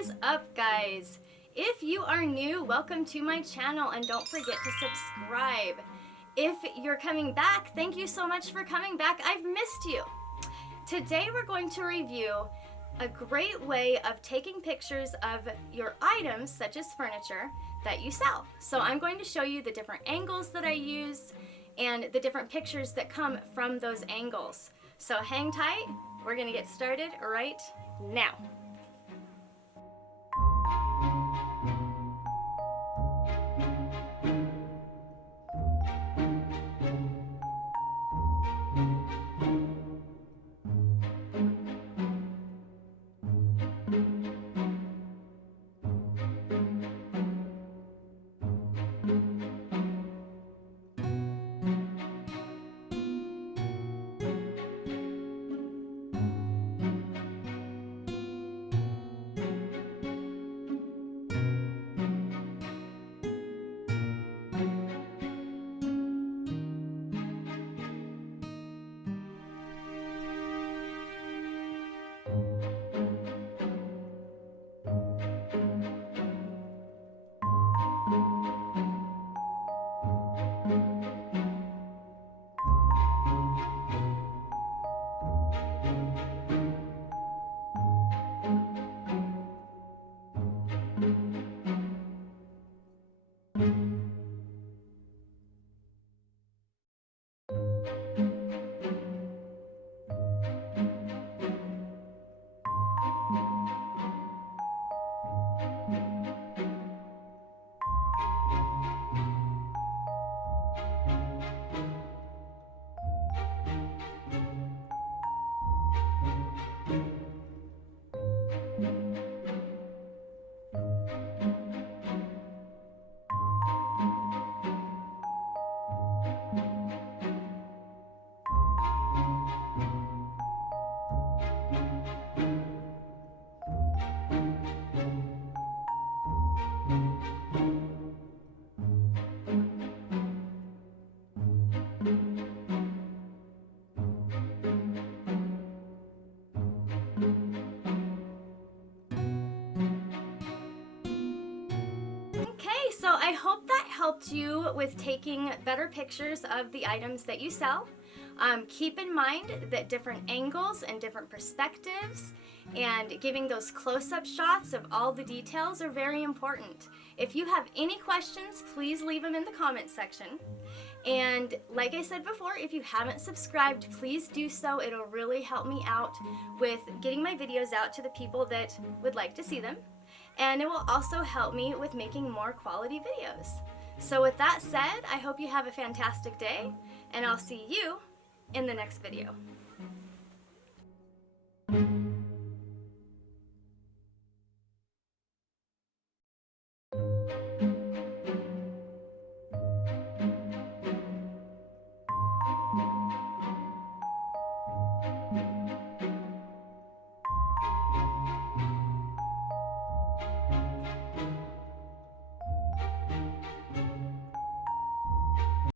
is up, guys? If you are new, welcome to my channel and don't forget to subscribe. If you're coming back, thank you so much for coming back. I've missed you. Today we're going to review a great way of taking pictures of your items, such as furniture, that you sell. So I'm going to show you the different angles that I use and the different pictures that come from those angles. So hang tight, we're gonna get started right now. So I hope that helped you with taking better pictures of the items that you sell. Keep in mind that different angles and different perspectives and giving those close-up shots of all the details are very important. If you have any questions, please leave them in the comment section. And like I said before, if you haven't subscribed, please do so. It'll really help me out with getting my videos out to the people that would like to see them. And it will also help me with making more quality videos. So with that said, I hope you have a fantastic day, and I'll see you in the next video.